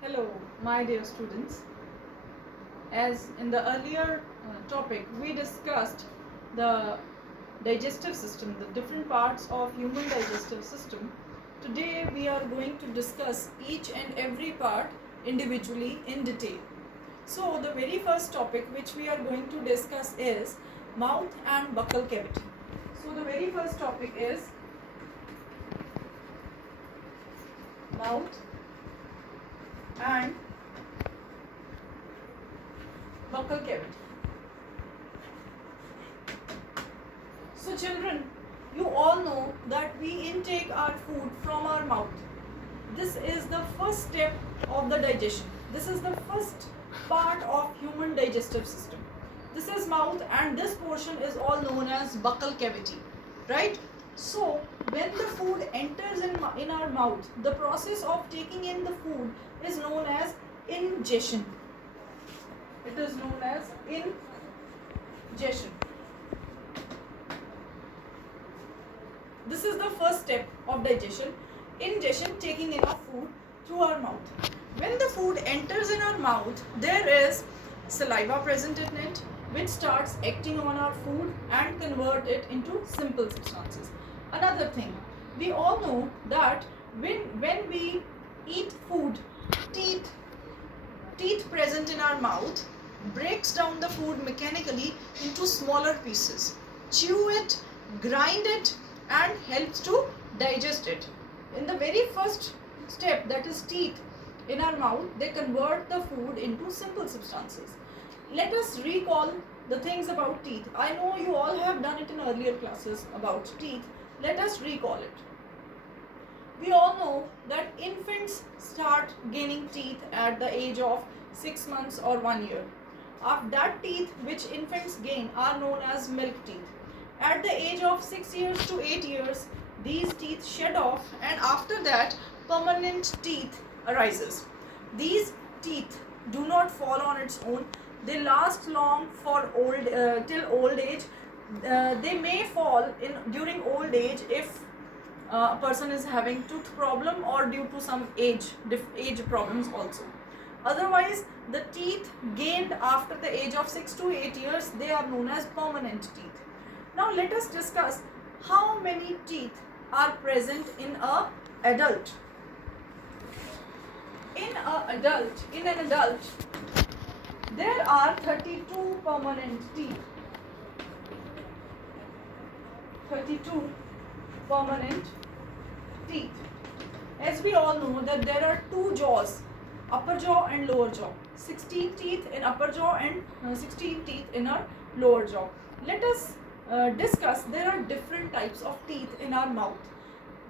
Hello, my dear students. As in the earlier topic, we discussed the digestive system, the different parts of human digestive system. Today we are going to discuss each and every part individually in detail. So the very first topic which we are going to discuss is mouth and buccal cavity. So the very first topic is mouth and buccal cavity. So children, you all know that we intake our food from our mouth. This is the first step of the digestion. This is the first part of human digestive system. This is mouth and this portion is all known as buccal cavity, right? So when the food enters in our mouth, the process of taking in the food is known as ingestion. It is known as ingestion. This is the first step of digestion. Ingestion, taking in of food through our mouth. When the food enters in our mouth, there is saliva present in it, which starts acting on our food and convert it into simple substances. Another thing, we all know that when we eat food, teeth present in our mouth breaks down the food mechanically into smaller pieces, chew it, grind it, and helps to digest it. In the very first step, that is teeth in our mouth, they convert the food into simple substances. Let us recall the things about teeth. I know you all have done it in earlier classes about teeth. Let us recall it. We all know that infants start gaining teeth at the age of 6 months or 1 year. Of that teeth which infants gain are known as milk teeth. At the age of 6 years to 8 years, these teeth shed off, and after that permanent teeth arises. These teeth do not fall on its own. They last long for till old age. They may fall during old age if a person is having tooth problem or due to some age problems also. Otherwise, the teeth gained after the age of 6 to 8 years, they are known as permanent teeth. Now let us discuss how many teeth are present in an adult. In an adult, there are 32 permanent teeth. 32 permanent teeth. As we all know that there are two jaws, upper jaw and lower jaw. 16 teeth in upper jaw and 16 teeth in our lower jaw. Let us discuss. There are different types of teeth in our mouth.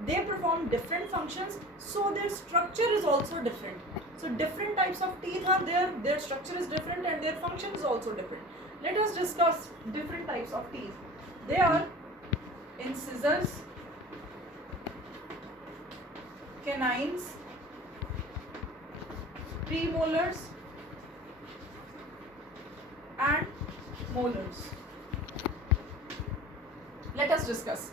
They perform different functions, so their structure is also different. So different types of teeth are there, their structure is different and their function is also different. Let us discuss different types of teeth. They are incisors, canines, premolars and molars. Let us discuss.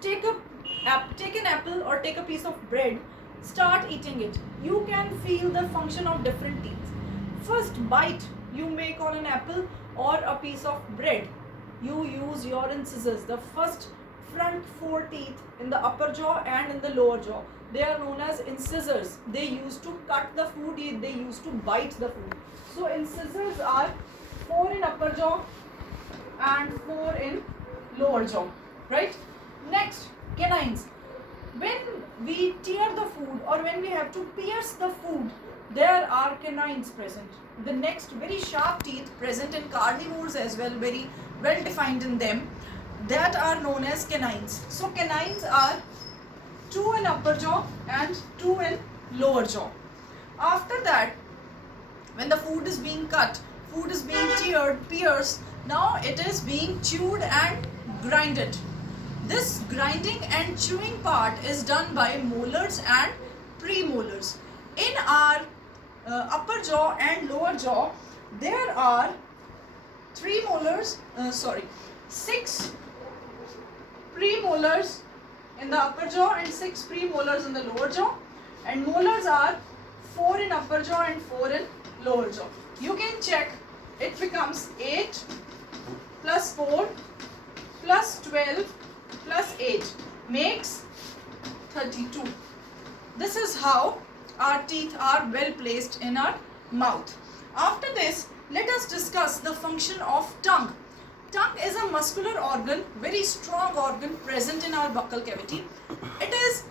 Take an apple or take a piece of bread, start eating it. You can feel the function of different teeth. First bite you make on an apple or a piece of bread, you use your incisors, the first front 4 teeth in the upper jaw and in the lower jaw. They are known as incisors. They used to cut the food, they used to bite the food. So incisors are 4 in upper jaw and 4 in lower jaw, right? Next, canines. When we tear the food or when we have to pierce the food, there are canines present. The next, very sharp teeth present in carnivores as well, very well defined in them, that are known as canines. So canines are 2 in upper jaw and 2 in lower jaw. After that, when the food is being cut, food is being teared, pierced, now it is being chewed and grinded. This grinding and chewing part is done by molars and premolars. In our upper jaw and lower jaw, there are 6 premolars in the upper jaw and 6 premolars in the lower jaw, and molars are 4 in upper jaw and 4 in lower jaw. You can check. It becomes 8 plus 4 plus 12 plus 8 makes 32. This is how our teeth are well placed in our mouth. After this, let us discuss the function of tongue. Tongue is a muscular organ, very strong organ present in our buccal cavity. It is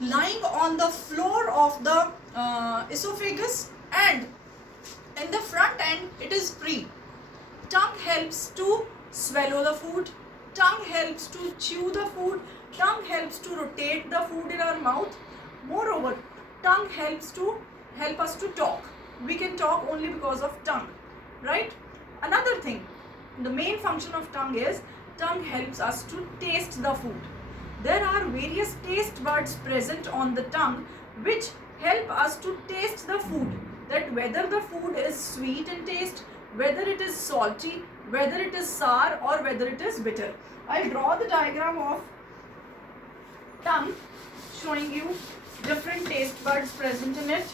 lying on the floor of the esophagus, and in the front end it is free. Tongue helps to swallow the food, tongue helps to chew the food, tongue helps to rotate the food in our mouth. Moreover, tongue helps us to talk. We can talk only because of tongue, right? Another thing, the main function of tongue is tongue helps us to taste the food. There are various taste buds present on the tongue which help us to taste the food, that whether the food is sweet in taste, whether it is salty, whether it is sour, or whether it is bitter. I'll draw the diagram of tongue showing you different taste buds present in it.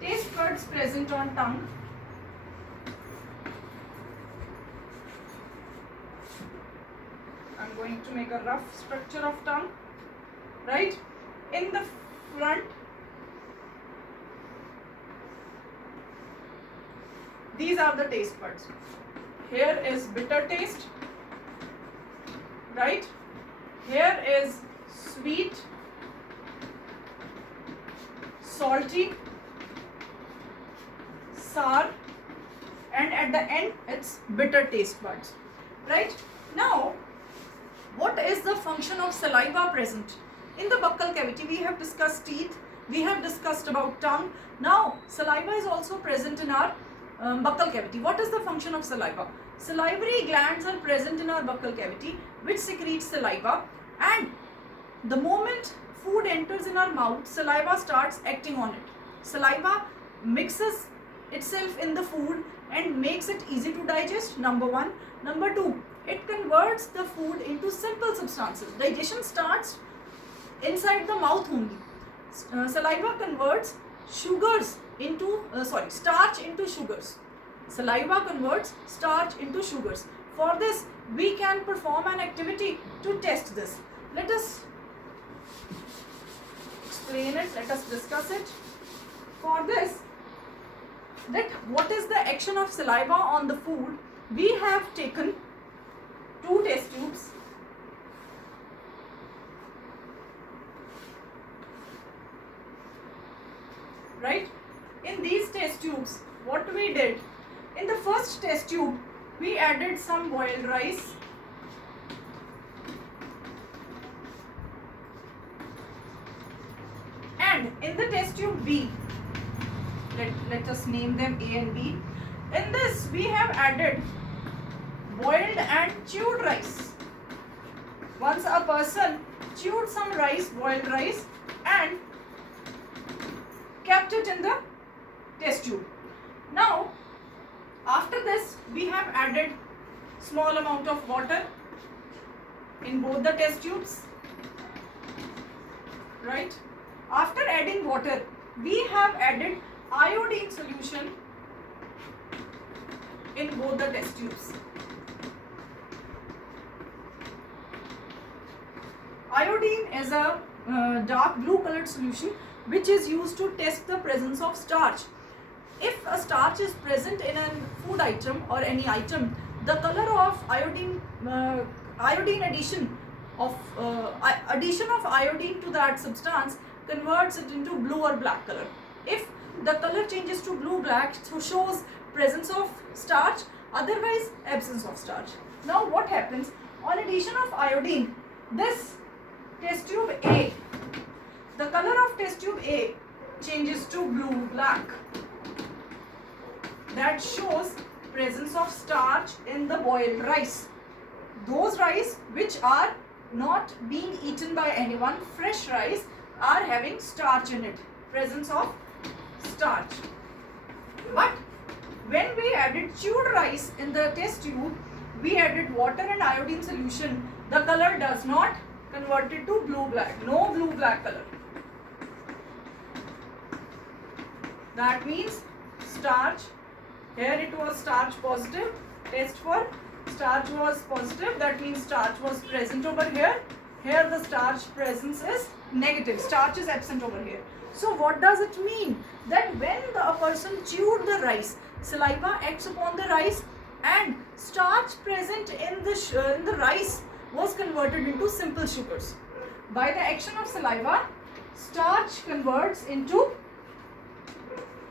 Taste buds present on tongue. I'm going to make a rough structure of tongue. Right? In the front, these are the taste buds. Here is bitter taste. Right? Here is sweet, salty, sour, and at the end it's bitter taste buds. Right? Now, what is the function of saliva present? In the buccal cavity, we have discussed teeth, we have discussed about tongue. Now, saliva is also present in our buccal cavity. What is the function of saliva? Salivary glands are present in our buccal cavity which secretes saliva, and the moment food enters in our mouth, saliva starts acting on it. Saliva mixes itself in the food and makes it easy to digest, number one. Number two, it converts the food into simple substances. Digestion starts inside the mouth only. Saliva converts sugars into starch into sugars. Saliva converts starch into sugars. For this, we can perform an activity to test this. Let us explain it. Let us discuss it. For this, what is the action of saliva on the food? We have taken 2 test tubes. Right? In these test tubes, what we did, in the first test tube, we added some boiled rice. And in the test tube B, let us name them A and B. In this, we have added boiled and chewed rice. Once a person chewed some rice, boiled rice, and kept it in the test tube. Now, after this, we have added small amount of water in both the test tubes. Right? After adding water, we have added iodine solution in both the test tubes. Iodine is a dark blue colored solution which is used to test the presence of starch. If a starch is present in a food item or any item, the color of iodine addition of iodine to that substance converts it into blue or black color. If the color changes to blue black, so shows presence of starch, otherwise absence of starch. Now what happens on addition of iodine? This test tube A, the color of test tube A changes to blue black. That shows presence of starch in the boiled rice. Those rice which are not being eaten by anyone, fresh rice, are having starch in it, presence of starch. But when we added chewed rice in the test tube, we added water and iodine solution, the color does not convert it to blue black. No blue black color. That means starch. Here it was starch positive. Test for starch was positive. That means starch was present over here. Here the starch presence is negative. Starch is absent over here. So what does it mean? That when a person chewed the rice, saliva acts upon the rice and starch present in the rice was converted into simple sugars. By the action of saliva, starch converts into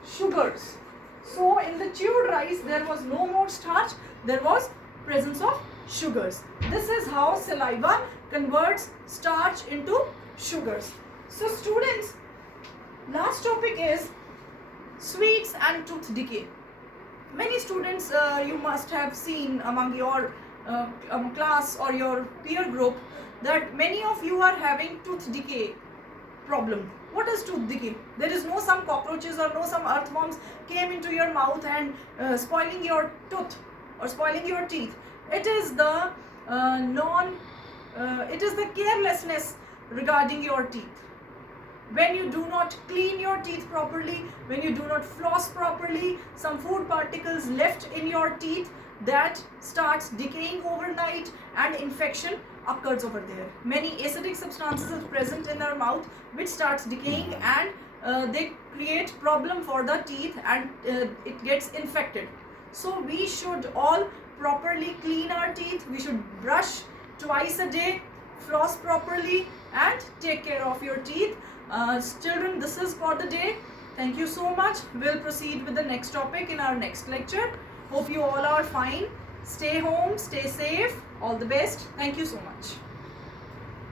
sugars. So in the chewed rice there was no more starch, there was presence of sugars. This is how saliva converts starch into sugars. So students, last topic is sweets and tooth decay. Many students you must have seen among your class or your peer group that many of you are having tooth decay problem. What is tooth decay? There is no some cockroaches or no some earthworms came into your mouth and spoiling your tooth or spoiling your teeth. It is the carelessness regarding your teeth. When you do not clean your teeth properly, when you do not floss properly, some food particles left in your teeth that starts decaying overnight and infection occurs over there. Many acidic substances are present in our mouth which starts decaying and they create problem for the teeth and it gets infected. So we should all properly clean our teeth. We should brush twice a day, floss properly and take care of your teeth. Children, this is for the day. Thank you so much. We'll proceed with the next topic in our next lecture. Hope you all are fine. Stay home, stay safe. All the best. Thank you so much.